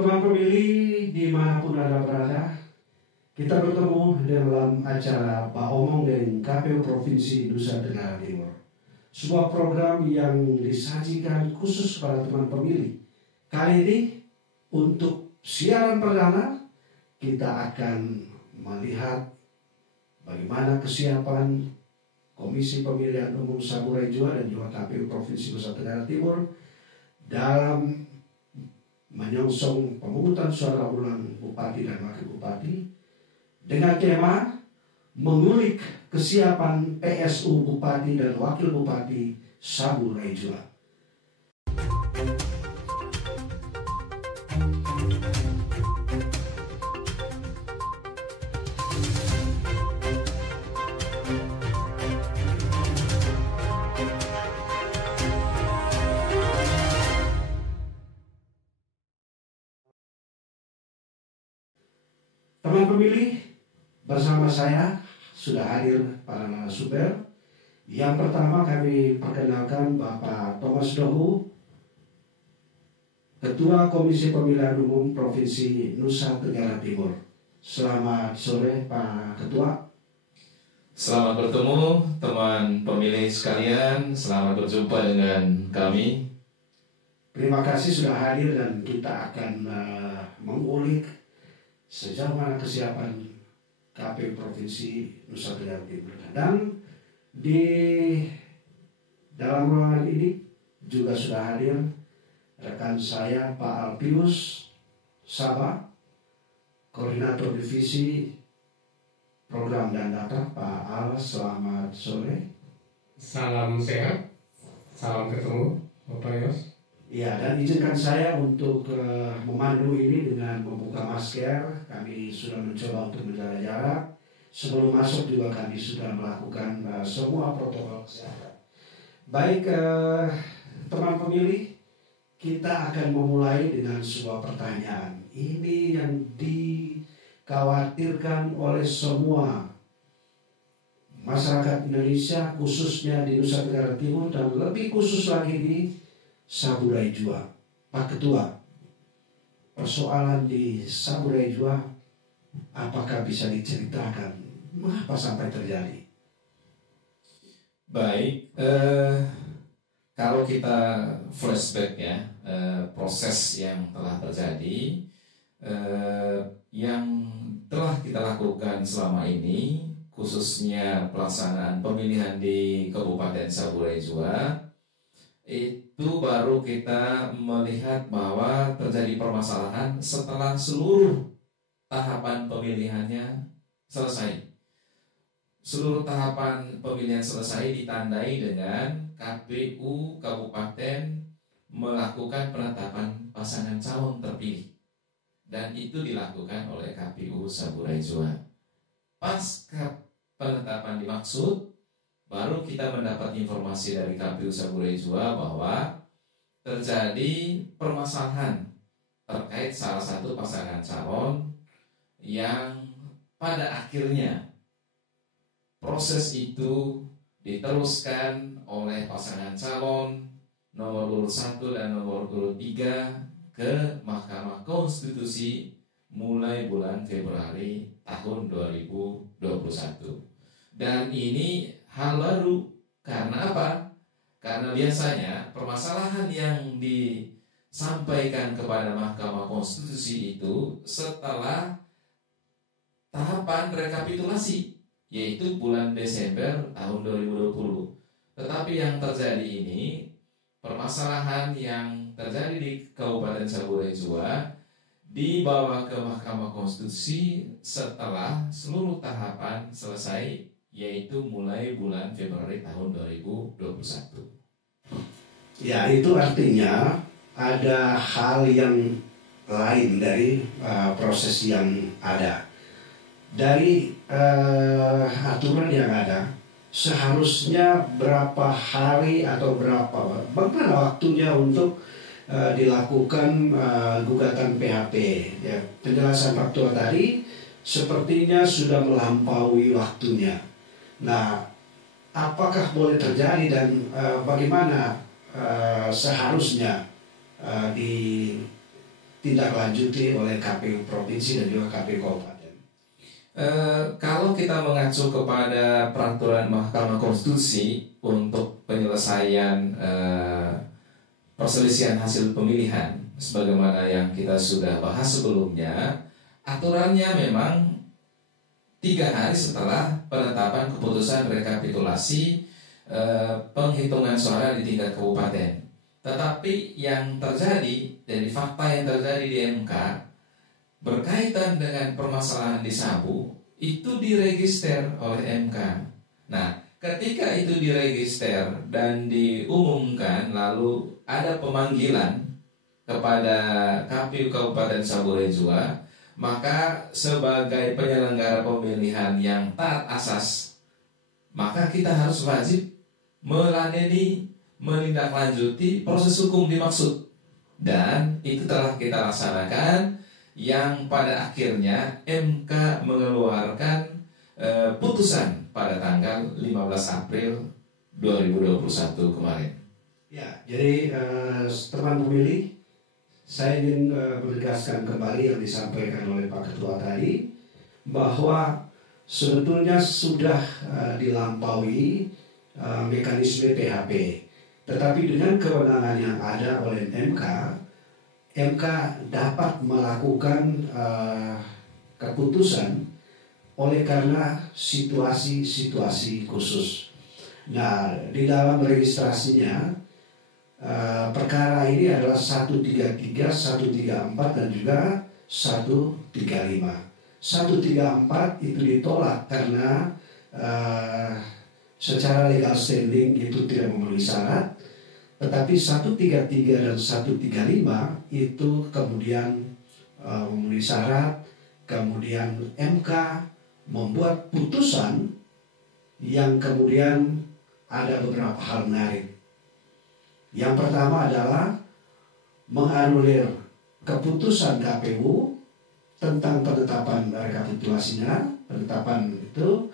Teman pemilih dimanapun Anda berada, kita bertemu dalam acara Pak Omong dan KPU Provinsi Nusa Tenggara Timur. Sebuah program yang disajikan khusus para teman pemilih. Kali ini untuk siaran perdana kita akan melihat bagaimana kesiapan Komisi Pemilihan Umum Saburai Jua dan juga KPU Provinsi Nusa Tenggara Timur dalam menyongsong pemungutan suara ulang Bupati dan Wakil Bupati dengan tema mengulik kesiapan PSU Bupati dan Wakil Bupati Saburai Jua. Teman pemilih, bersama saya sudah hadir para narasumber. Yang pertama kami perkenalkan Bapak Thomas Dohu, Ketua Komisi Pemilihan Umum Provinsi Nusa Tenggara Timur. Selamat sore Pak Ketua. Selamat bertemu teman pemilih sekalian, selamat berjumpa dengan kami. Terima kasih sudah hadir dan kita akan mengulik sejauh mana kesiapan KPU Provinsi Nusa Tenggara Timur. Dan di dalam ruangan ini juga sudah hadir rekan saya Pak Alpius Sabah, Koordinator Divisi Program dan Data. Pak Al, selamat sore. Salam sehat, salam ketemu Bapak Yos. Ya, dan izinkan saya untuk memandu ini dengan membuka masker. Kami sudah mencoba untuk menjaga jarak. Sebelum masuk juga kami sudah melakukan semua protokol kesehatan. Baik, teman pemilih, kita akan memulai dengan sebuah pertanyaan. Ini yang dikhawatirkan oleh semua masyarakat Indonesia, khususnya di Nusa Tenggara Timur dan lebih khusus lagi di Saburai Jua. Pak Ketua, persoalan di Saburai Jua, apakah bisa diceritakan mengapa sampai terjadi? Baik, kalau kita flashback ya, proses yang telah terjadi, yang telah kita lakukan selama ini, khususnya pelaksanaan pemilihan di Kabupaten Saburai Jua, itu baru kita melihat bahwa terjadi permasalahan setelah seluruh tahapan pemilihannya selesai. Seluruh tahapan pemilihan selesai ditandai dengan KPU Kabupaten melakukan penetapan pasangan calon terpilih. Dan itu dilakukan oleh KPU Saburai Jua. Pasca penetapan dimaksud, baru kita mendapat informasi dari KPU Saburai Jua bahwa terjadi permasalahan terkait salah satu pasangan calon yang pada akhirnya proses itu diteruskan oleh pasangan calon nomor urut 1 dan nomor urut 3 ke Mahkamah Konstitusi mulai bulan Februari tahun 2021. Dan ini hal baru. Karena apa? Karena biasanya permasalahan yang disampaikan kepada Mahkamah Konstitusi itu setelah tahapan rekapitulasi, yaitu bulan Desember tahun 2020. Tetapi yang terjadi ini, permasalahan yang terjadi di Kabupaten Saburai Jua dibawa ke Mahkamah Konstitusi setelah seluruh tahapan selesai, yaitu mulai bulan Februari tahun 2021. Ya, itu artinya ada hal yang lain dari proses yang ada. Dari aturan yang ada, seharusnya berapa hari atau bagaimana waktunya untuk dilakukan gugatan PHP. Ya, penjelasan faktual tadi sepertinya sudah melampaui waktunya. Nah, apakah boleh terjadi dan bagaimana seharusnya ditindaklanjuti oleh KPU provinsi dan juga KPU kabupaten? Kalau kita mengacu kepada peraturan Mahkamah Konstitusi untuk penyelesaian perselisihan hasil pemilihan, sebagaimana yang kita sudah bahas sebelumnya, aturannya memang 3 hari setelah penetapan keputusan rekapitulasi penghitungan suara di tingkat kabupaten. Tetapi yang terjadi dari fakta yang terjadi di MK berkaitan dengan permasalahan di Sabu itu diregister oleh MK. Nah, ketika itu diregister dan diumumkan, lalu ada pemanggilan kepada KPU Kabupaten Sabu Rejua, maka sebagai penyelenggara pemilihan yang taat asas, maka kita harus wajib meladeni, menindaklanjuti proses hukum dimaksud. Dan itu telah kita laksanakan, yang pada akhirnya MK mengeluarkan putusan pada tanggal 15 April 2021 kemarin. Ya, jadi teman pemilih, saya ingin menegaskan kembali yang disampaikan oleh Pak Ketua tadi, bahwa sebetulnya sudah dilampaui mekanisme PHP. Tetapi dengan kewenangan yang ada oleh MK dapat melakukan keputusan oleh karena situasi-situasi khusus. Nah, di dalam registrasinya perkara ini adalah 133, 134 dan juga 135. 134 itu ditolak karena secara legal standing itu tidak memenuhi syarat. Tetapi 133 dan 135 itu kemudian memenuhi syarat. Kemudian MK membuat putusan yang kemudian ada beberapa hal menarik. Yang pertama adalah menganulir keputusan KPU tentang penetapan rekapitulasinya, penetapan itu.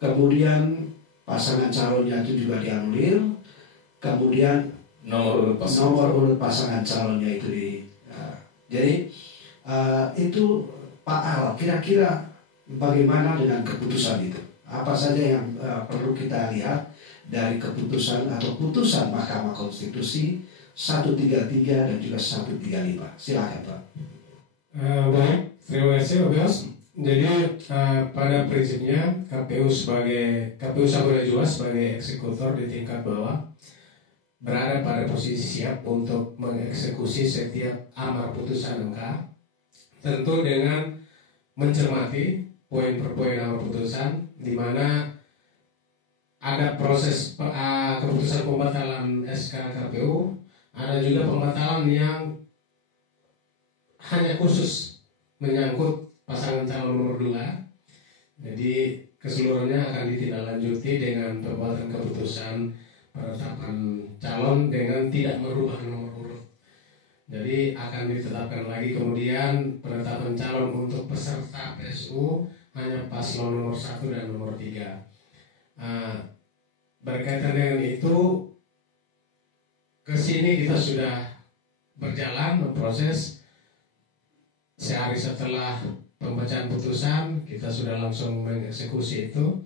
Kemudian pasangan calonnya itu juga dianulir. Kemudian nomor urut pasangan calonnya itu jadi itu Pak Al, kira-kira bagaimana dengan keputusan itu? Apa saja yang perlu kita lihat dari keputusan atau putusan Mahkamah Konstitusi 133 dan juga 135? Silakan Pak. Baik, terima kasih Pak Bios. Jadi pada prinsipnya KPU Sabu Rejua sebagai eksekutor di tingkat bawah berada pada posisi siap untuk mengeksekusi setiap amar putusan MK, tentu dengan mencermati poin per poin amar putusan, di mana ada proses keputusan pembatalan SK KPU, ada juga pembatalan yang hanya khusus menyangkut pasangan calon nomor 2. Jadi keseluruhannya akan ditindaklanjuti dengan pembuatan keputusan penetapan calon dengan tidak merubah nomor urut. Jadi akan ditetapkan lagi kemudian penetapan calon untuk peserta PSU hanya paslon nomor 1 dan nomor 3. Berkaitan dengan itu, ke sini kita sudah berjalan memproses. Sehari setelah pembacaan putusan kita sudah langsung mengeksekusi itu,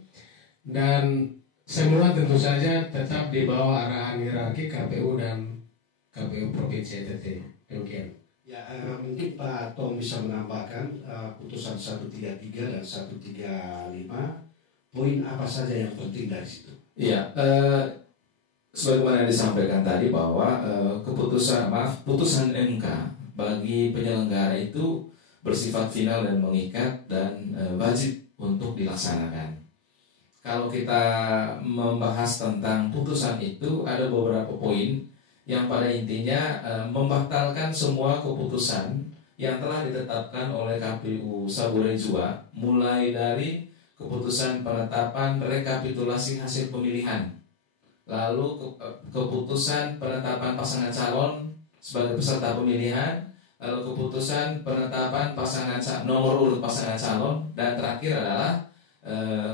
dan semua tentu saja tetap di bawah arahan hierarki KPU dan KPU Provinsi NTT. Demikian. Ya, mungkin Pak Tom bisa menambahkan putusan 133 dan 135, poin apa saja yang penting dari situ? Iya, sebagaimana yang disampaikan tadi bahwa putusan MK bagi penyelenggara itu bersifat final dan mengikat dan wajib untuk dilaksanakan. Kalau kita membahas tentang putusan itu, ada beberapa poin yang pada intinya membatalkan semua keputusan yang telah ditetapkan oleh KPU Sabu Rejua, mulai dari keputusan penetapan rekapitulasi hasil pemilihan, lalu keputusan penetapan pasangan calon sebagai peserta pemilihan, lalu keputusan penetapan nomor urut pasangan calon, dan terakhir adalah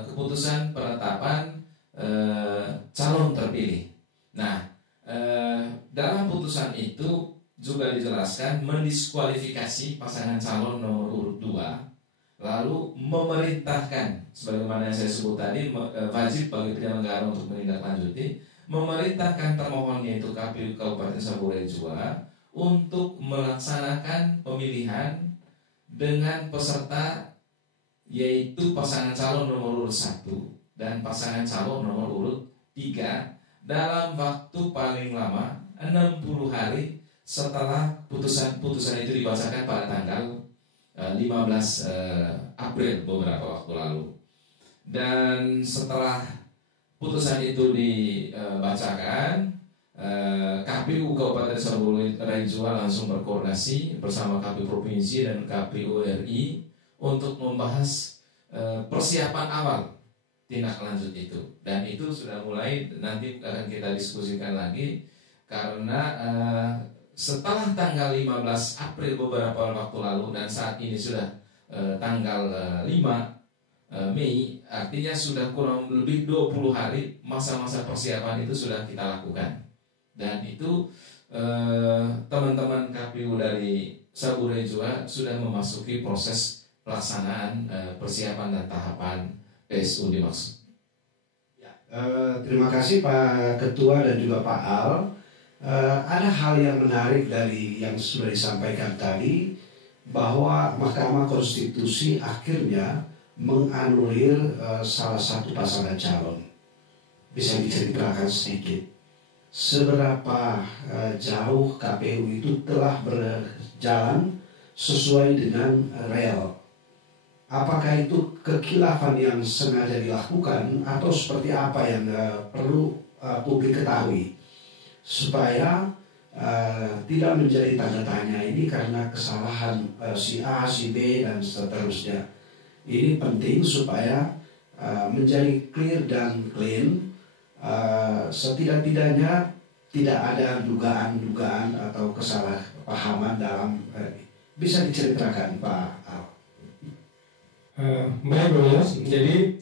keputusan penetapan calon terpilih. Nah, dalam putusan itu juga dijelaskan mendiskualifikasi pasangan calon nomor urut 2, lalu memerintahkan sebagaimana yang saya sebut tadi, wajib bagi penyelenggara untuk menindaklanjuti, memerintahkan termohon yaitu KPU Kabupaten Saburai Jua untuk melaksanakan pemilihan dengan peserta yaitu pasangan calon nomor urut 1 dan pasangan calon nomor urut 3 dalam waktu paling lama 60 hari setelah putusan itu dibacakan pada tanggal 15 April beberapa waktu lalu. Dan setelah putusan itu dibacakan, KPU Kabupaten Saburai Jua langsung berkoordinasi bersama KPU Provinsi dan KPU RI untuk membahas persiapan awal tindak lanjut itu. Dan itu sudah mulai, nanti akan kita diskusikan lagi karena setelah tanggal 15 April beberapa waktu lalu dan saat ini sudah tanggal 5 Mei, artinya sudah kurang lebih 20 hari masa-masa persiapan itu sudah kita lakukan. Dan itu teman-teman KPU dari Saburai Jua sudah memasuki proses pelaksanaan persiapan dan tahapan PSU dimaksud. Terima kasih Pak Ketua dan juga Pak Al. Ada hal yang menarik dari yang sudah disampaikan tadi, bahwa Mahkamah Konstitusi akhirnya menganulir salah satu pasangan calon. Bisa diceritakan sedikit seberapa jauh KPU itu telah berjalan sesuai dengan real? Apakah itu kekhilafan yang sengaja dilakukan atau seperti apa yang perlu publik ketahui supaya tidak menjadi tanda tanya ini karena kesalahan si A, si B dan seterusnya. Ini penting supaya menjadi clear dan clean, setidak-tidaknya tidak ada dugaan-dugaan atau kesalahpahaman dalam bisa diceritakan Pak Al. Baik Bro Yos, jadi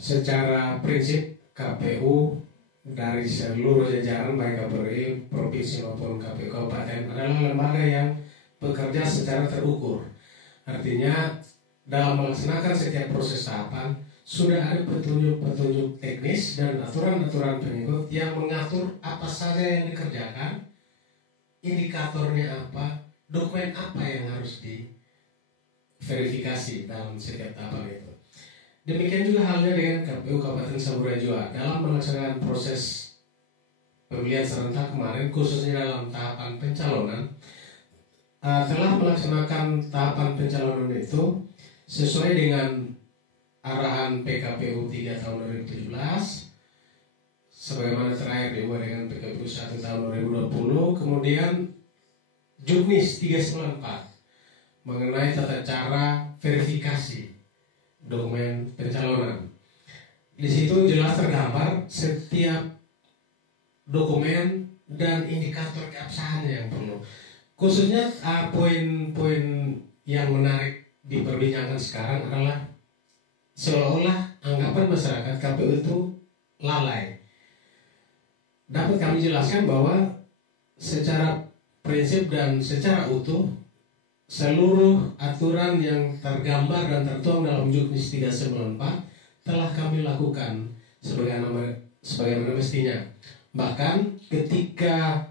secara prinsip KPU dari seluruh jajaran baik KPU provinsi maupun KPU kabupaten adalah lembaga yang bekerja secara terukur. Artinya dalam melaksanakan setiap proses tahapan sudah ada petunjuk-petunjuk teknis dan aturan-aturan pengikut yang mengatur apa saja yang dikerjakan, indikatornya apa, dokumen apa yang harus diverifikasi dalam setiap tahapan itu. Demikian juga halnya dengan KPU Kabupaten Saburai Jua dalam melaksanakan proses pemilihan serentak kemarin, khususnya dalam tahapan pencalonan, telah melaksanakan tahapan pencalonan itu sesuai dengan arahan PKPU 3 tahun 2017 sebagaimana terakhir diubah dengan PKPU 1 tahun 2020, kemudian Juknis 394 mengenai tata cara verifikasi dokumen pencalonan. Di situ jelas tergambar setiap dokumen dan indikator keabsahannya yang perlu. Khususnya poin-poin yang menarik diperbincangkan sekarang adalah seolah-olah anggapan masyarakat KPU itu lalai. Dapat kami jelaskan bahwa secara prinsip dan secara utuh seluruh aturan yang tergambar dan tertuang dalam Juknis 394 telah kami lakukan sebagaimana mestinya. Bahkan ketika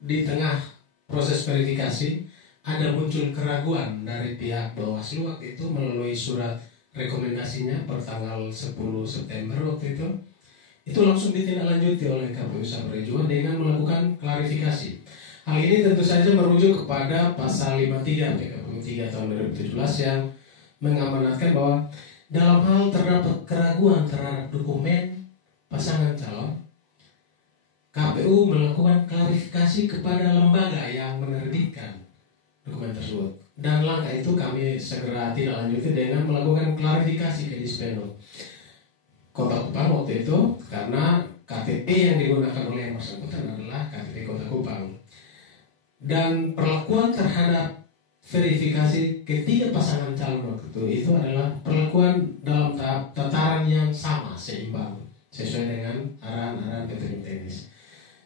di tengah proses verifikasi ada muncul keraguan dari pihak Bawaslu waktu itu melalui surat rekomendasinya per tanggal 10 September waktu itu langsung ditindaklanjuti oleh KPU Saburai Jua dengan melakukan klarifikasi. Hal ini tentu saja merujuk kepada pasal 53 PKPU 3 tahun 2017 yang mengamanatkan bahwa dalam hal terdapat keraguan terhadap dokumen pasangan calon, KPU melakukan klarifikasi kepada lembaga yang menerbitkan dokumen tersebut. Dan langkah itu kami segera tidak lanjuti dengan melakukan klarifikasi ke Dispenduk Kota Kupang waktu itu, karena KTP yang digunakan oleh yang bersangkutan adalah KTP Kota Kupang. Dan perlakuan terhadap verifikasi ketiga pasangan calon waktu itu adalah perlakuan dalam tahap tataran yang sama, seimbang, sesuai dengan arahan-arahan petunjuk teknis.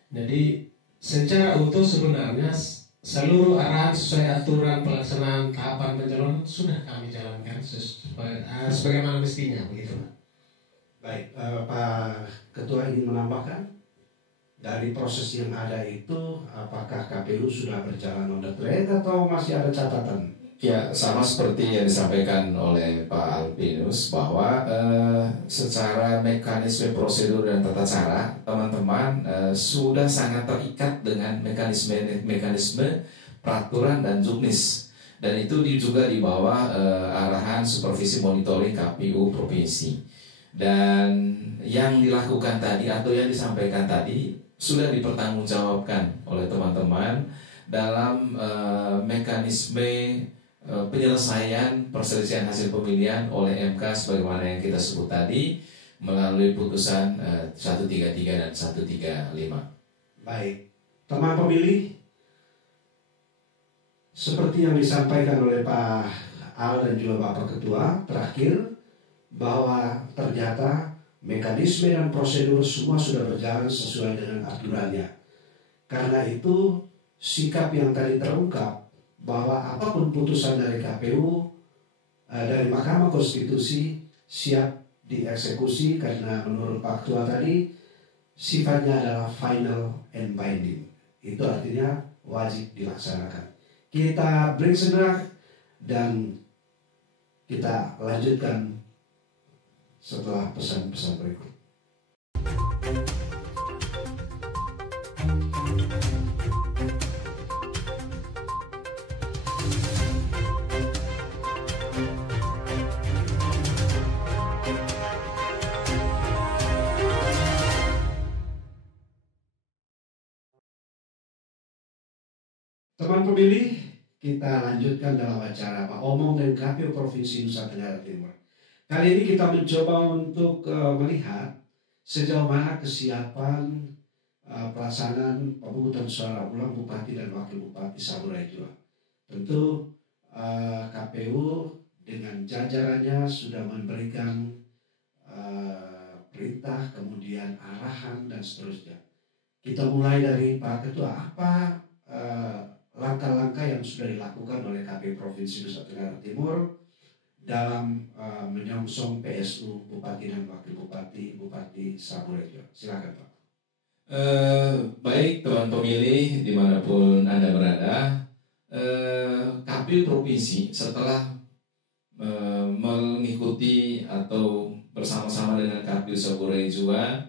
Jadi secara utuh sebenarnya seluruh arahan sesuai aturan pelaksanaan tahapan pencalonan sudah kami jalankan sebagaimana mestinya, begitu Pak. Baik, Pak Ketua ingin menambahkan dari proses yang ada itu, apakah KPU sudah berjalan on the track atau masih ada catatan? Ya, sama seperti yang disampaikan oleh Pak Albinus bahwa secara mekanisme prosedur dan tata cara teman-teman sudah sangat terikat dengan mekanisme peraturan dan juknis, dan itu juga di bawah arahan supervisi monitoring KPU provinsi. Dan yang dilakukan tadi atau yang disampaikan tadi sudah dipertanggungjawabkan oleh teman-teman dalam mekanisme penyelesaian perselisihan hasil pemilihan oleh MK sebagaimana yang kita sebut tadi melalui putusan 133 dan 135. Baik, teman pemilih, seperti yang disampaikan oleh Pak Al dan juga Bapak Ketua terakhir, bahwa ternyata mekanisme dan prosedur semua sudah berjalan sesuai dengan aturannya. Karena itu sikap yang tadi terungkap bahwa apapun putusan dari KPU, dari Mahkamah Konstitusi siap dieksekusi karena menurut Pak Ketua tadi sifatnya adalah final and binding. Itu artinya wajib dilaksanakan. Kita break sejenak dan kita lanjutkan setelah pesan-pesan berikut. Teman pemilih, kita lanjutkan dalam acara Pak Omong dan KPU Provinsi Nusa Tenggara Timur. Kali ini kita mencoba untuk melihat sejauh mana kesiapan pelaksanaan pemungutan suara ulang Bupati dan Wakil Bupati Saburai Jua. Tentu KPU dengan jajarannya sudah memberikan perintah, kemudian arahan dan seterusnya. Kita mulai dari Pak Ketua, apa langkah-langkah yang sudah dilakukan oleh KPU Provinsi Nusa Tenggara Timur dalam menyongsong PSU Bupati dan Wakil Bupati Saburai Jua. Silakan Pak. Baik teman pemilih dimanapun Anda berada, KPU Provinsi setelah mengikuti atau bersama-sama dengan KPU Saburai Jua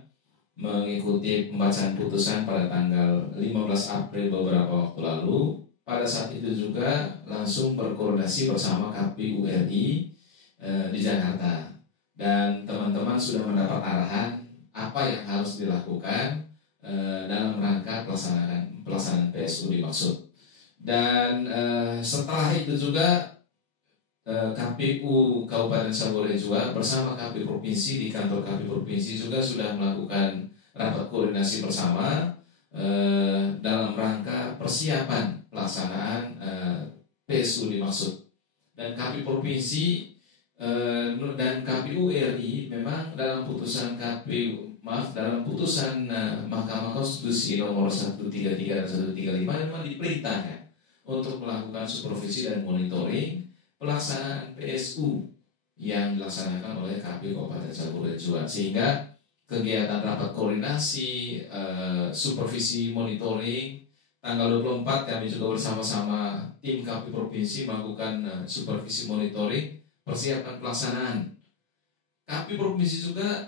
mengikuti pembacaan putusan pada tanggal 15 April beberapa waktu lalu. Pada saat itu juga langsung berkoordinasi bersama KPU RI di Jakarta, dan teman-teman sudah mendapat arahan apa yang harus dilakukan dalam rangka pelaksanaan PSU dimaksud. Dan setelah itu juga KPU Kabupaten Saburai Jua bersama KPU Provinsi di kantor KPU Provinsi juga sudah melakukan rapat koordinasi bersama dalam rangka persiapan pelaksanaan PSU dimaksud. Dan KPU Provinsi dan KPU RI memang dalam putusan Mahkamah Konstitusi nomor 133 dan 135 memang diperintahkan untuk melakukan supervisi dan monitoring pelaksanaan PSU yang dilaksanakan oleh KPU Kabupaten Saburai Jua, sehingga kegiatan rapat koordinasi, supervisi monitoring tanggal 24 kami juga bersama-sama tim KPU Provinsi melakukan supervisi monitoring persiapan pelaksanaan. KPU Provinsi juga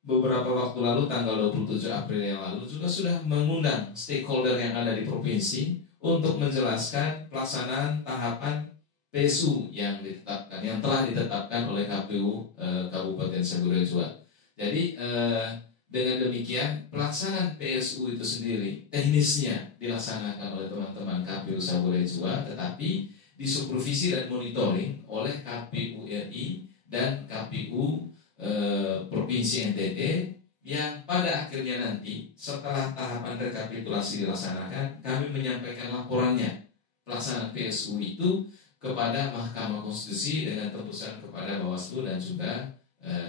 beberapa waktu lalu tanggal 27 April yang lalu juga sudah mengundang stakeholder yang ada di provinsi untuk menjelaskan pelaksanaan tahapan PSU yang telah ditetapkan oleh KPU Kabupaten Saburai Jua. Jadi dengan demikian pelaksanaan PSU itu sendiri teknisnya dilaksanakan oleh teman-teman KPU Saburai Jua, tetapi disupervisi dan monitoring oleh KPU RI dan KPU Provinsi NTT, yang pada akhirnya nanti setelah tahapan rekapitulasi dilaksanakan kami menyampaikan laporannya pelaksanaan PSU itu kepada Mahkamah Konstitusi dengan tembusan kepada Bawaslu dan juga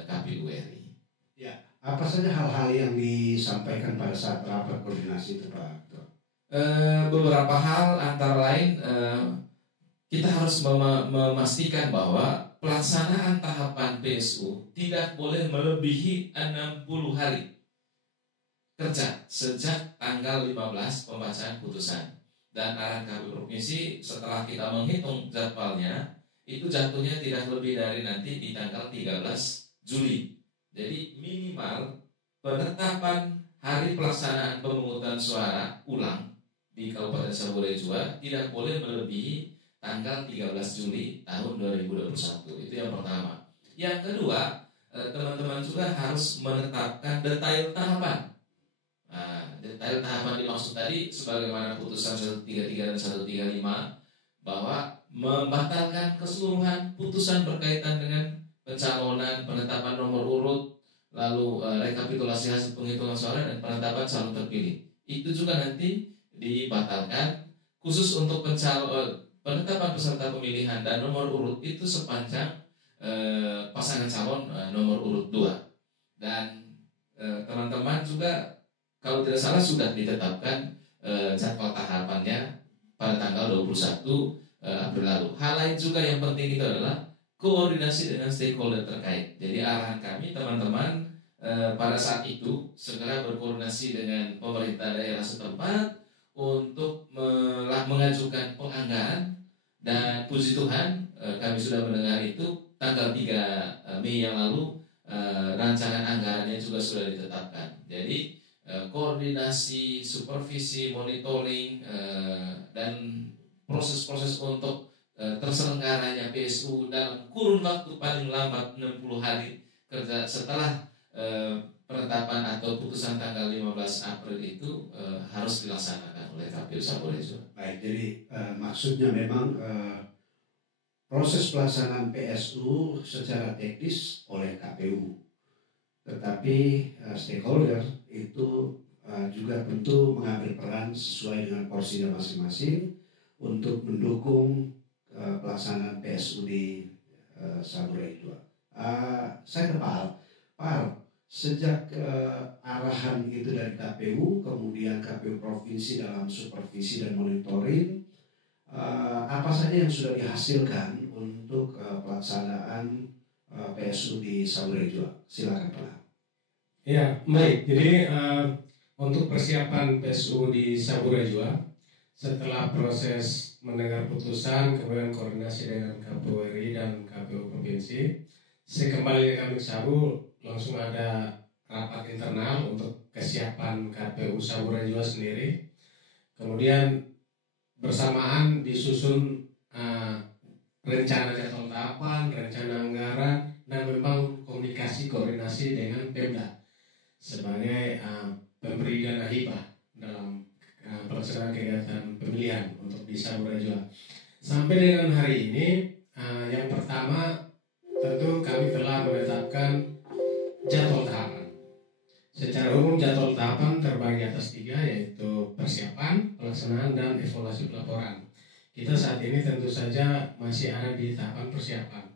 KPU RI. Ya, Apa saja hal-hal yang disampaikan pada saat rapat koordinasi itu Pak? Beberapa hal antara lain kita harus memastikan bahwa pelaksanaan tahapan PSU tidak boleh melebihi 60 hari kerja sejak tanggal 15 pembacaan putusan. Dan arahan KPU Provinsi setelah kita menghitung jadwalnya itu jatuhnya tidak lebih dari nanti di tanggal 13 Juli. Jadi minimal penetapan hari pelaksanaan pemungutan suara ulang di Kabupaten Saburai Jua tidak boleh melebihi tanggal 13 Juli tahun 2021. Itu yang pertama. Yang kedua, teman-teman juga harus menetapkan detail tahapan. Nah, detail tahapan dimaksud tadi sebagaimana putusan 133 dan 135 bahwa membatalkan keseluruhan putusan berkaitan dengan pencalonan, penetapan nomor urut, lalu rekapitulasi hasil penghitungan suara dan penetapan calon terpilih. Itu juga nanti dibatalkan khusus untuk penetapan peserta pemilihan dan nomor urut itu sepanjang pasangan calon nomor urut 2. Dan teman-teman juga kalau tidak salah sudah ditetapkan jadwal tahapannya pada tanggal 21 April lalu. Hal lain juga yang penting itu adalah koordinasi dengan stakeholder terkait. Jadi arahan kami teman-teman pada saat itu segera berkoordinasi dengan pemerintah daerah setempat untuk mengajukan penganggaran. Dan puji Tuhan kami sudah mendengar itu tanggal 3 Mei yang lalu rancangan anggarannya juga sudah ditetapkan. Jadi koordinasi, supervisi, monitoring dan proses-proses untuk terselenggaranya PSU dalam kurun waktu paling lambat 60 hari kerja setelah penetapan atau putusan tanggal 15 April itu harus dilaksanakan oleh KPU Saburai Jua. Baik, jadi maksudnya memang proses pelaksanaan PSU secara teknis oleh KPU, tetapi stakeholder itu juga tentu mengambil peran sesuai dengan porsinya masing-masing untuk mendukung pelaksanaan PSU di Saburai Jua. Saya ke Pak, sejak arahan itu dari KPU, kemudian KPU Provinsi dalam supervisi dan monitoring, apa saja yang sudah dihasilkan untuk pelaksanaan PSU di Saburai Jua? Silakan Pak. Ya, baik. Jadi untuk persiapan PSU di Saburai Jua, setelah proses mendengar putusan, kemudian koordinasi dengan KPU RI dan KPU Provinsi, sekembali kami ke Sabu, langsung ada rapat internal untuk kesiapan KPU Saburai Jua sendiri. Kemudian bersamaan disusun rencana jadwal tahapan, rencana anggaran, dan memang komunikasi koordinasi dengan Pemda sebagai pemberi dana hibah dalam pelaksanaan kegiatan pemilihan untuk di Saburai Jua. Sampai dengan hari ini, yang pertama tentu kami telah menetapkan jadwal tahapan. Secara umum jadwal tahapan terbagi atas 3, yaitu persiapan, pelaksanaan, dan evaluasi pelaporan. Kita saat ini tentu saja masih ada di tahapan persiapan.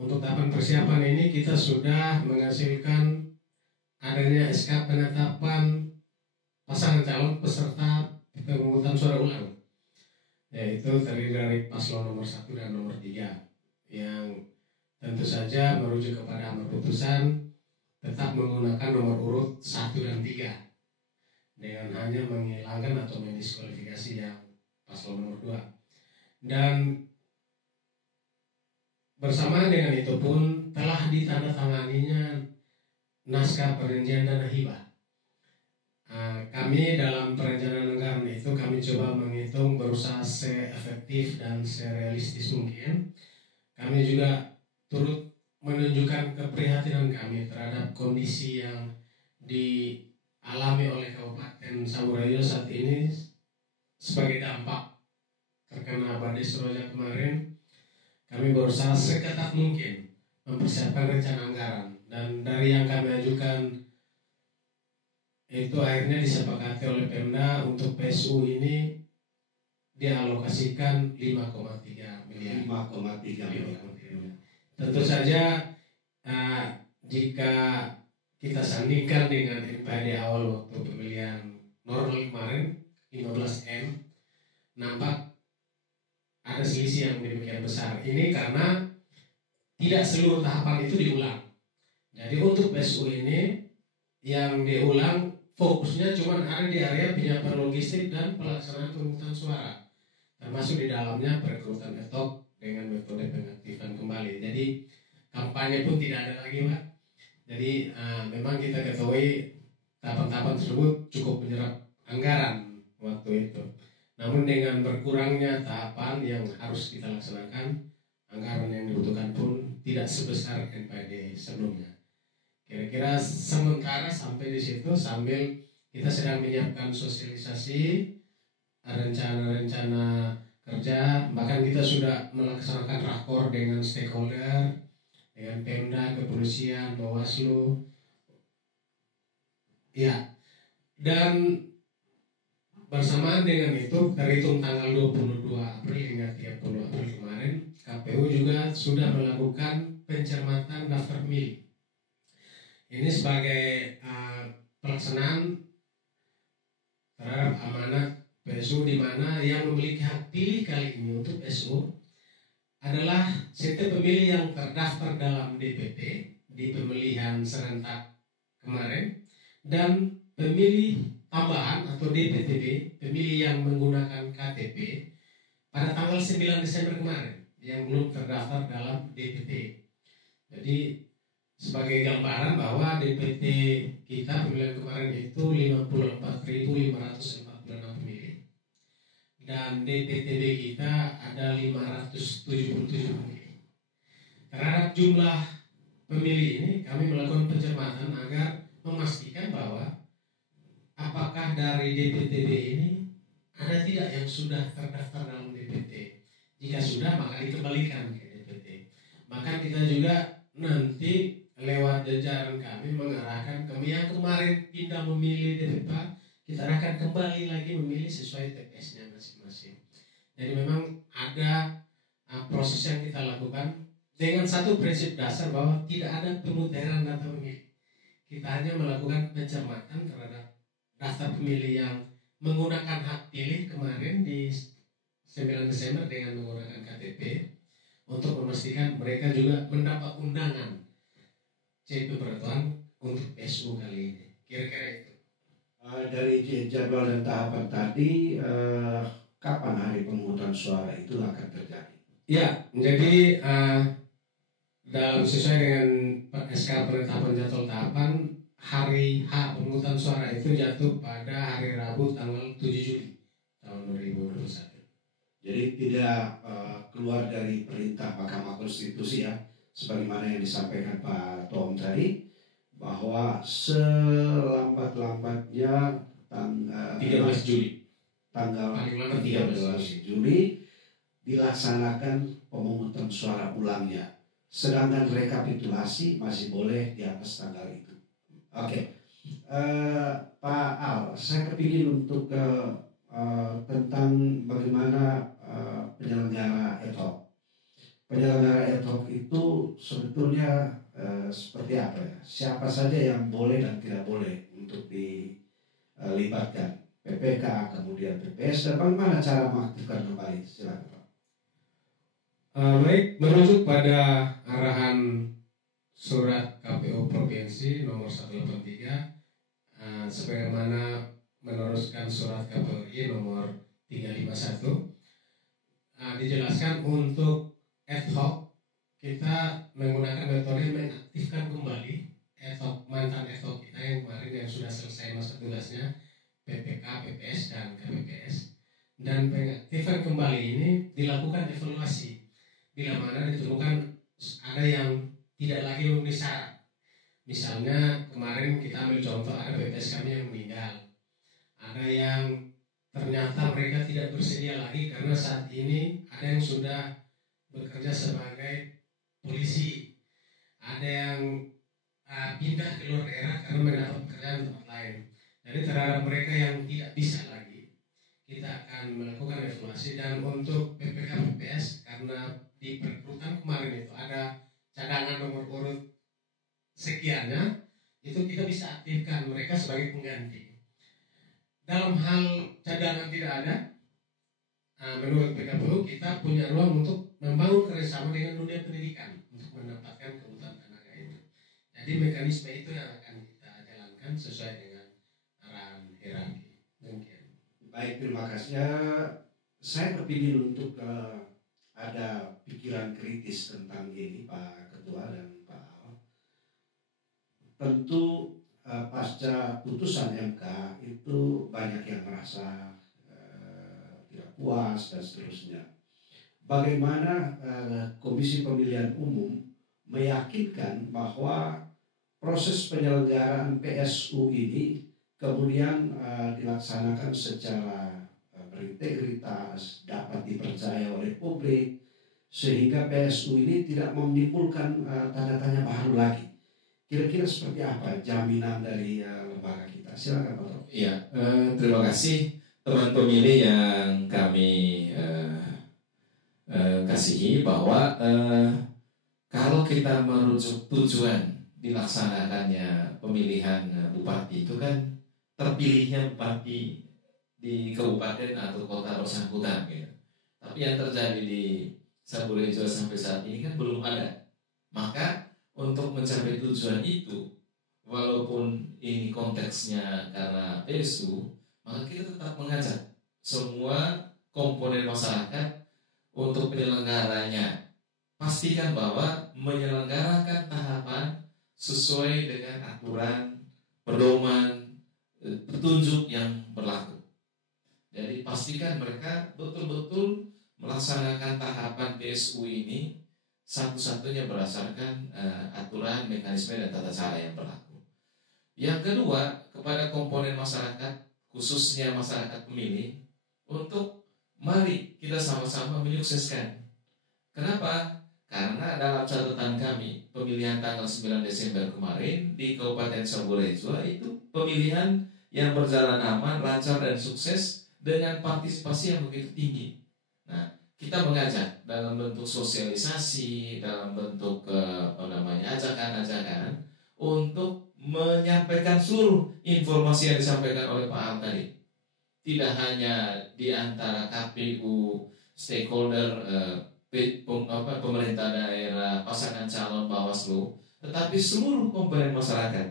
Untuk tahapan persiapan ini kita sudah menghasilkan adanya SK penetapan pasangan calon peserta pemungutan suara ulang, yaitu terdiri dari paslon nomor 1 dan nomor 3, yang tentu saja merujuk kepada amar putusan tetap menggunakan nomor urut 1 dan 3 dengan hanya menghilangkan atau mendiskualifikasi yang paslon nomor 2. Dan bersamaan dengan itu pun telah ditandatanganinya naskah perjanjian dana hibah. Kami dalam perencanaan anggaran itu kami coba menghitung berusaha se-efektif dan se-realistis mungkin. Kami juga turut menunjukkan keprihatinan kami terhadap kondisi yang dialami oleh Kabupaten Saburai Jua saat ini sebagai dampak terkena badai Seroja kemarin. Kami berusaha seketat mungkin mempersiapkan rencana anggaran, dan dari yang kami ajukan itu akhirnya disepakati oleh Pemda untuk PSU ini dialokasikan 5,3 miliar. 5,3 miliar. Tentu saja jika kita sandingkan dengan NPHD awal waktu pemilihan normal kemarin 15M, nampak ada selisih yang demikian besar. Ini karena tidak seluruh tahapan itu diulang. Jadi untuk PSU ini yang diulang fokusnya cuma ada di area penyiapan logistik dan pelaksanaan pemungutan suara, termasuk di dalamnya perekrutan etok dengan metode pengaktifan kembali. Jadi kampanye pun tidak ada lagi, Pak. Jadi memang kita ketahui tahapan-tahapan tersebut cukup menyerap anggaran waktu itu. Namun dengan berkurangnya tahapan yang harus kita laksanakan, anggaran yang dibutuhkan pun tidak sebesar NPD sebelumnya. Kira-kira sementara sampai di situ sambil kita sedang menyiapkan sosialisasi, rencana-rencana kerja, bahkan kita sudah melaksanakan rakor dengan stakeholder, dengan Pemda, kepolisian, Bawaslu, ya. Dan bersamaan dengan itu, terhitung tanggal 22 April hingga 30 April kemarin, KPU juga sudah melakukan pencermatan daftar pemilih. Ini sebagai pelaksanaan terhadap amanat PSU, di mana yang memiliki hak pilih kali ini untuk PSU adalah setiap pemilih yang terdaftar dalam DPT di pemilihan serentak kemarin dan pemilih tambahan atau DPTB, pemilih yang menggunakan KTP pada tanggal 9 Desember kemarin yang belum terdaftar dalam DPT. Jadi sebagai gambaran bahwa DPT kita pemilihan kemarin itu 54.546 pemilih dan DPTB kita ada 577 pemilih. Terhadap jumlah pemilih ini kami melakukan pencermatan agar memastikan bahwa apakah dari DPTB ini ada tidak yang sudah terdaftar dalam DPT. Jika sudah, maka dikembalikan ke DPT. Maka kita juga nanti lewat jajaran kami mengarahkan kami yang kemarin pindah memilih DPP, kita akan kembali lagi memilih sesuai TPS-nya masing-masing. Jadi memang ada proses yang kita lakukan dengan satu prinsip dasar bahwa tidak ada pemutahiran data pemilih. Kita hanya melakukan pencermatan terhadap daftar pemilih yang menggunakan hak pilih kemarin di 9 Desember dengan menggunakan KTP untuk memastikan mereka juga mendapat undangan CP Pertuan untuk PSU kali ini. Kira-kira itu. Dari jadwal dan tahapan tadi, kapan hari pemungutan suara itu akan terjadi? Ya, jadi dalam sesuai dengan SK penetapan jadwal tahapan, hari H pemungutan suara itu jatuh pada hari Rabu tanggal 7 Juli tahun 2021. Jadi tidak keluar dari perintah Mahkamah Konstitusi ya, sebagaimana yang disampaikan Pak Tom tadi, bahwa selambat-lambatnya 13 Juli. Tanggal Paling lama 13 Juli dilaksanakan pemungutan suara ulangnya. Sedangkan rekapitulasi masih boleh di atas tanggal itu. Oke. Pak Al, saya kepingin untuk tentang bagaimana penyelenggara ad hoc. Penyelenggara ad hoc itu sebetulnya seperti apa ya? Siapa saja yang boleh dan tidak boleh untuk dilibatkan? PPK, kemudian PPS, dan bagaimana cara mengaktifkan kembali? Silakan Pak. Baik, merujuk pada arahan surat KPU Provinsi nomor 183 sebagaimana meneruskan surat KPU RI nomor 351, dijelaskan untuk ad hoc kita menggunakan metode mengaktifkan kembali ad hoc, mantan ad hoc kita yang kemarin yang sudah selesai masa tugasnya, PPK, PPS, dan KPPS. Dan pengaktifan kembali ini dilakukan evaluasi bila mana ditemukan ada yang tidak lagi memenuhi syarat. Misalnya kemarin kita ambil contoh ada PPS kami yang meninggal, ada yang ternyata mereka tidak bersedia lagi karena saat ini ada yang sudah bekerja sebagai polisi, ada yang pindah ke luar daerah karena mendapat pekerjaan di tempat lain. Jadi terhadap mereka yang tidak bisa lagi, kita akan melakukan evaluasi. Dan untuk PPK PPS, karena di perekrutan kemarin itu ada cadangan nomor urut sekiannya, itu kita bisa aktifkan mereka sebagai pengganti. Dalam hal cadangan tidak ada, menurut PKPU kita punya ruang untuk membangun kerjasama dengan dunia pendidikan untuk mendapatkan kebutuhan tenaga itu. Jadi mekanisme itu yang akan kita jalankan sesuai dengan arahan hierarki. Demikian. Baik, terima kasih. Saya kepingin untuk ada pikiran kritis tentang ini, Pak Ketua dan Pak Al. Tentu pasca putusan MK itu banyak yang merasa tidak puas dan seterusnya. Bagaimana Komisi Pemilihan Umum meyakinkan bahwa proses penyelenggaraan PSU ini kemudian dilaksanakan secara berintegritas, dapat dipercaya oleh publik, sehingga PSU ini tidak menimbulkan tanda tanya baru lagi. Kira-kira seperti apa jaminan dari lembaga kita? Silakan Pak Tok. Iya, terima kasih teman pemilih yang kami kasihi, bahwa kalau kita merujuk tujuan dilaksanakannya pemilihan bupati itu kan terpilihnya bupati di kabupaten atau kota bersangkutan gitu. Tapi yang terjadi di Saburejo sampai saat ini kan belum ada. Maka untuk mencapai tujuan itu, walaupun ini konteksnya karena PSU, maka kita tetap mengajak semua komponen masyarakat untuk penyelenggaranya. Pastikan bahwa menyelenggarakan tahapan sesuai dengan aturan, pedoman, petunjuk yang berlaku. Jadi pastikan mereka betul-betul melaksanakan tahapan PSU ini satu-satunya berdasarkan aturan, mekanisme, dan tata cara yang berlaku. Yang kedua, kepada komponen masyarakat, khususnya masyarakat pemilih, untuk mari kita sama-sama menyukseskan. Kenapa? Karena dalam catatan kami, pemilihan tanggal 9 Desember kemarin di Kabupaten Saburejo itu pemilihan yang berjalan aman, lancar, dan sukses dengan partisipasi yang begitu tinggi. Nah, kita mengajak dalam bentuk sosialisasi, dalam bentuk ajakan-ajakan untuk menyampaikan seluruh informasi yang disampaikan oleh Pak Al tadi. Tidak hanya di antara KPU, stakeholder, pemerintah daerah, pasangan calon, Bawaslu, tetapi seluruh komponen masyarakat.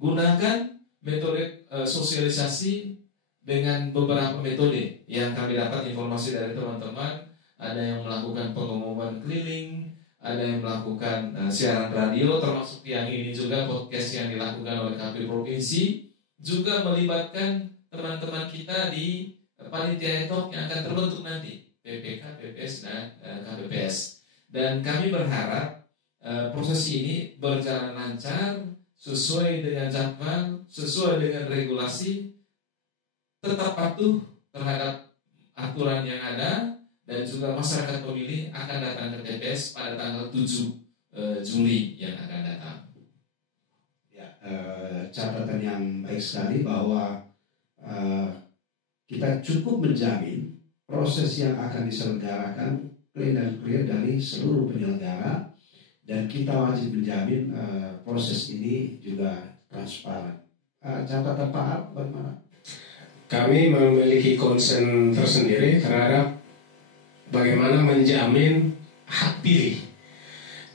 Gunakan metode sosialisasi dengan beberapa metode yang kami dapat informasi dari teman-teman. Ada yang melakukan pengumuman keliling, ada yang melakukan siaran radio, termasuk yang ini juga podcast yang dilakukan oleh KPU Provinsi, juga melibatkan teman-teman kita di panitia ad hoc yang akan terbentuk nanti, PPK, PPS, dan KPPS. Dan kami berharap proses ini berjalan lancar, sesuai dengan jadwal, sesuai dengan regulasi, tetap patuh terhadap aturan yang ada, dan juga masyarakat pemilih akan datang ke TPS pada tanggal 7 Juli yang akan datang. Ya, catatan yang baik sekali bahwa kita cukup menjamin proses yang akan diselenggarakan clean dan clear dari seluruh penyelenggara, dan kita wajib menjamin proses ini juga transparan. Catatan Pak Al, bagaimana? Kami memiliki concern tersendiri terhadap bagaimana menjamin hak pilih.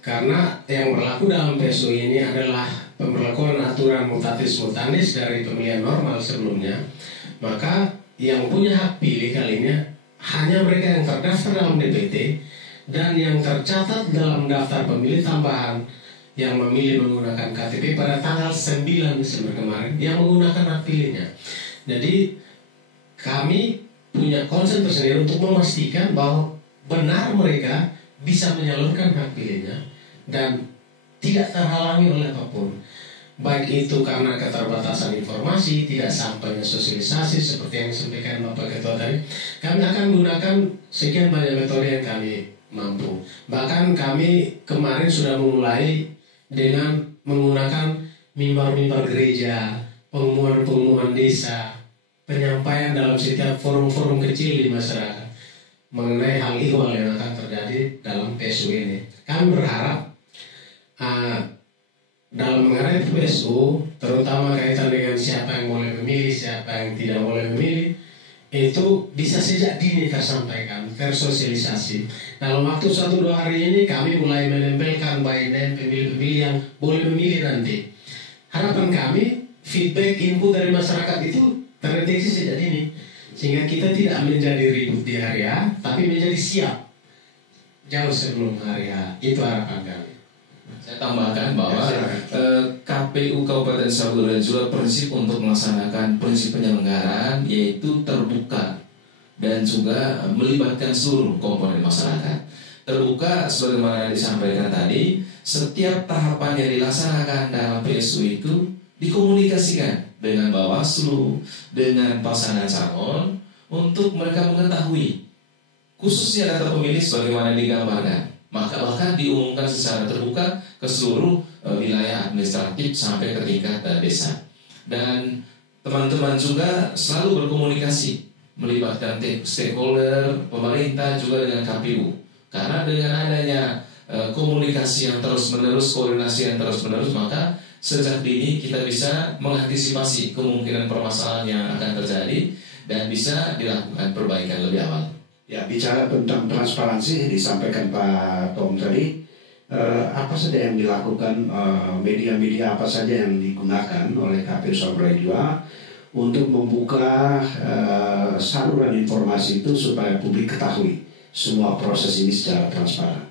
Karena yang berlaku dalam PSU ini adalah pemberlakuan aturan mutatis mutandis dari pemilihan normal sebelumnya. Maka yang punya hak pilih kali ini hanya mereka yang terdaftar dalam DPT dan yang tercatat dalam daftar pemilih tambahan yang memilih menggunakan KTP pada tanggal 9 Desember kemarin yang menggunakan hak pilihnya. Jadi kami punya concern tersendiri untuk memastikan bahwa benar mereka bisa menyalurkan hak pilihnya dan tidak terhalangi oleh apapun. Baik itu karena keterbatasan informasi, tidak sampainya sosialisasi seperti yang disampaikan Bapak Ketua tadi. Kami akan gunakan sekian banyak metode yang kami mampu. Bahkan kami kemarin sudah memulai dengan menggunakan mimbar-mimbar gereja, pengumuman-pengumuman desa, penyampaian dalam setiap forum-forum kecil di masyarakat mengenai hal ihwal yang akan terjadi dalam PSU ini. Kami berharap dalam mengenai PSU terutama kaitan dengan siapa yang boleh memilih, siapa yang tidak boleh memilih, itu bisa sejak dini tersampaikan, tersosialisasi. Dalam waktu 1-2 hari ini kami mulai menempelkan by name pemilih-pemilih yang boleh memilih nanti. Harapan kami, feedback, input dari masyarakat itu terdeteksi sejak dini, sehingga kita tidak menjadi ribut di hari A, tapi menjadi siap jauh sebelum hari A. Itu harapan kami. Saya tambahkan bahwa KPU Kabupaten Samudra juga prinsip untuk melaksanakan prinsip penyelenggaraan yaitu terbuka dan juga melibatkan seluruh komponen masyarakat. Terbuka sebagaimana disampaikan tadi, setiap tahapan yang dilaksanakan dalam PSU itu dikomunikasikan dengan Bawaslu, dengan pasangan calon untuk mereka mengetahui khususnya data pemilih sebagaimana digambarkan. Maka bahkan diumumkan secara terbuka ke seluruh wilayah administratif sampai ke tingkat desa. Dan teman-teman juga selalu berkomunikasi, melibatkan stakeholder, pemerintah juga dengan KPU. Karena dengan adanya komunikasi yang terus-menerus, koordinasi yang terus-menerus, maka sejak dini kita bisa mengantisipasi kemungkinan permasalahan yang akan terjadi dan bisa dilakukan perbaikan lebih awal. Ya, bicara tentang transparansi disampaikan Pak Tom tadi, apa saja yang dilakukan, media-media apa saja yang digunakan oleh KPU Samudra Jua untuk membuka saluran informasi itu supaya publik ketahui semua proses ini secara transparan.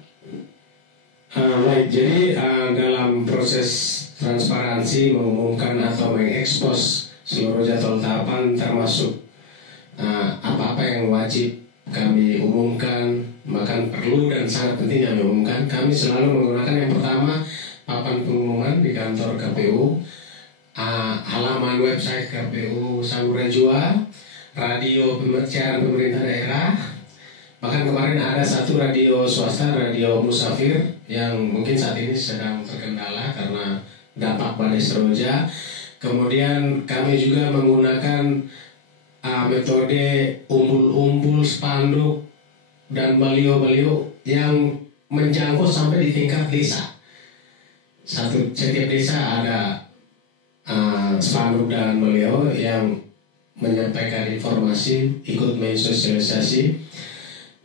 Baik, jadi dalam proses transparansi mengumumkan atau mengekspos seluruh jadwal tahapan termasuk apa-apa yang wajib kami umumkan, bahkan perlu dan sangat penting kami umumkan. Kami selalu menggunakan yang pertama papan pengumuman di kantor KPU, halaman website KPU Samudra Jua, radio siaran pemerintah daerah. Bahkan kemarin ada satu radio swasta, radio Musafir, yang mungkin saat ini sedang terkendala karena dampak badai Seroja. Kemudian kami juga menggunakan metode umbul-umbul, spanduk, dan baliho-baliho yang menjangkau sampai di tingkat desa. Setiap desa ada spanduk dan baliho yang menyampaikan informasi, ikut mensosialisasi,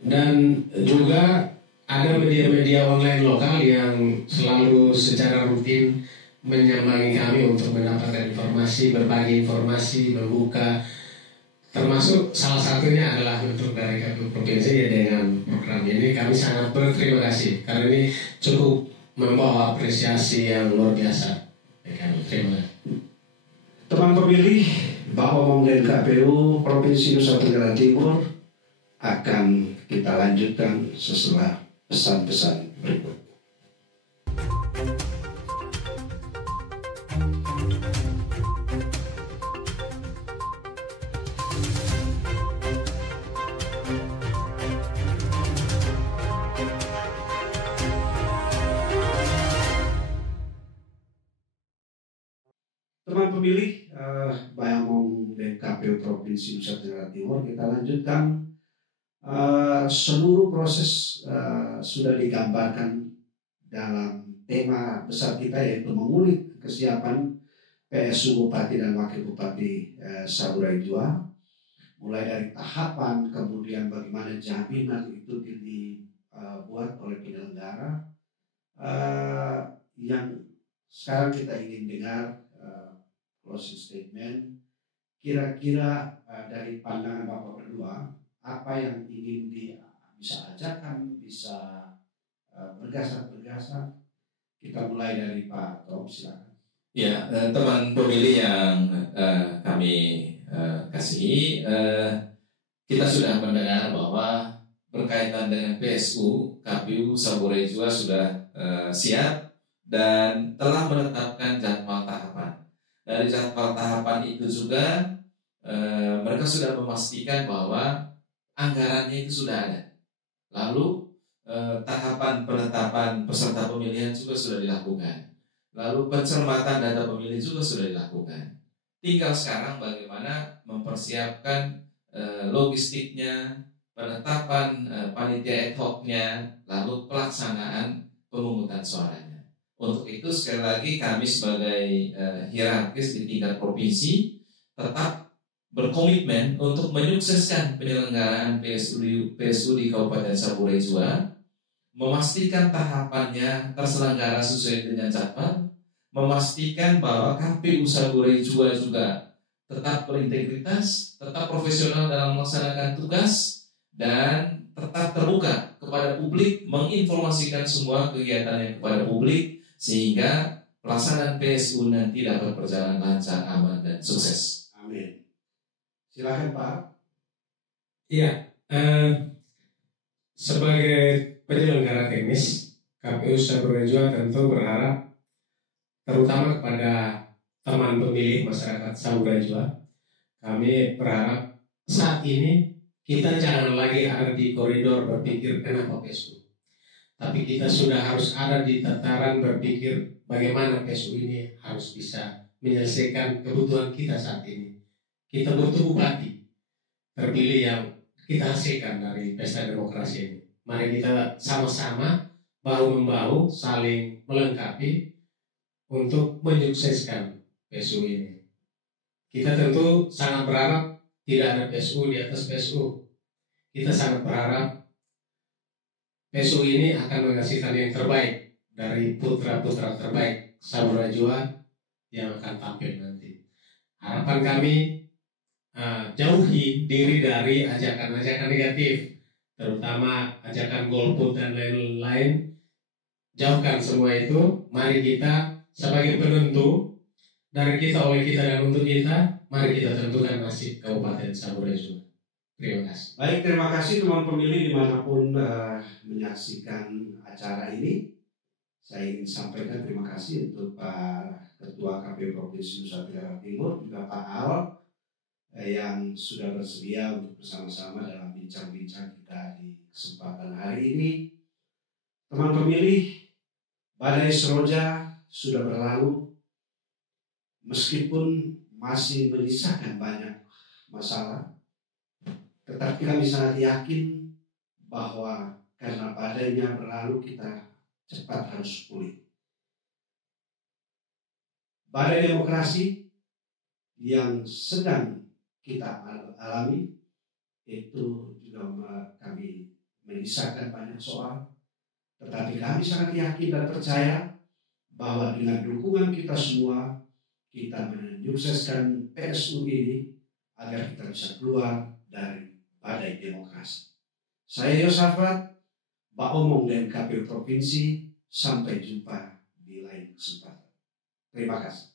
dan juga ada media-media online lokal yang selalu secara rutin menyambangi kami untuk mendapatkan informasi, berbagi informasi, membuka. Termasuk salah satunya adalah untuk dari KPU Provinsi ya, dengan program ini kami sangat berterima kasih karena ini cukup membawa apresiasi yang luar biasa. Terima kasih. Teman pemilih, bahwa dan KPU Provinsi Nusa Tenggara Timur akan kita lanjutkan setelah pesan-pesan berikut. Teman pemilih, Bayangong dan KPU Provinsi Nusa Tenggara Timur, kita lanjutkan. Seluruh proses sudah digambarkan dalam tema besar kita, yaitu mengulik kesiapan PSU Bupati dan Wakil Bupati Samudra Jua, mulai dari tahapan, kemudian bagaimana jaminan itu dibuat oleh penyelenggara. Yang sekarang kita ingin dengar closing statement, kira-kira dari pandangan Bapak berdua, apa yang ingin bisa ajarkan, bisa bergasan-bergasan. Kita mulai dari Pak Tom, silakan. Ya, teman pemilih yang kami kasihi, kita sudah mendengar bahwa berkaitan dengan PSU, KPU Samudra Jua sudah siap dan telah menetapkan jadwal tahapan. Dari jadwal tahapan itu juga mereka sudah memastikan bahwa anggarannya itu sudah ada. Lalu tahapan penetapan peserta pemilihan juga sudah dilakukan. Lalu pencermatan data pemilih juga sudah dilakukan. Tinggal sekarang bagaimana mempersiapkan logistiknya, penetapan panitia ad hoc-nya, lalu pelaksanaan pemungutan suaranya. Untuk itu sekali lagi kami sebagai hierarkis di tingkat provinsi tetap berkomitmen untuk menyukseskan penyelenggaraan PSU di Kabupaten Saburai Jua, memastikan tahapannya terselenggara sesuai dengan jadwal, memastikan bahwa KPU Saburai Jua juga tetap berintegritas, tetap profesional dalam melaksanakan tugas, dan tetap terbuka kepada publik, menginformasikan semua kegiatannya kepada publik, sehingga pelaksanaan PSU nanti dapat berjalan lancar, aman, dan sukses. Amin. Silakan Pak. Iya, sebagai penyelenggara teknis, KPU Saburai Jua tentu berharap terutama kepada teman pemilih masyarakat Saburai Jua. Kami berharap saat ini kita jangan lagi ada di koridor berpikir kenapa PSU, tapi kita sudah harus ada di tataran berpikir bagaimana PSU ini harus bisa menyelesaikan kebutuhan kita saat ini. Kita butuh bupati terpilih yang kita hasilkan dari pesta demokrasi ini. Mari kita sama-sama bahu-membahu saling melengkapi untuk menyukseskan PSU ini. Kita tentu sangat berharap tidak ada PSU di atas PSU. Kita sangat berharap PSU ini akan menghasilkan yang terbaik dari putra-putra terbaik Saburai Jua yang akan tampil nanti. Harapan kami, jauhi diri dari ajakan-ajakan negatif, terutama ajakan golput dan lain-lain. Jauhkan semua itu. Mari kita sebagai penentu dari kita, oleh kita, dan untuk kita, mari kita tentukan nasib Kabupaten Saburai Jua. Terima kasih. Baik, terima kasih teman pemilih dimanapun menyaksikan acara ini. Saya ingin sampaikan terima kasih untuk Pak Ketua KPU Provinsi Nusa Tenggara Timur, juga Pak Al, yang sudah bersedia untuk bersama-sama dalam bincang-bincang kita di kesempatan hari ini. Teman pemilih, badai seroja sudah berlalu, meskipun masih menyisakan banyak masalah, tetapi kami sangat yakin bahwa karena badainya berlalu, kita cepat harus pulih. Badai demokrasi yang sedang kita alami itu juga kami menyisakan banyak soal, tetapi kami sangat yakin dan percaya bahwa dengan dukungan kita semua, kita menyukseskan PSU ini agar kita bisa keluar dari badai demokrasi. Saya Yosafat, Pak Omong dan KPU Provinsi, sampai jumpa di lain kesempatan. Terima kasih.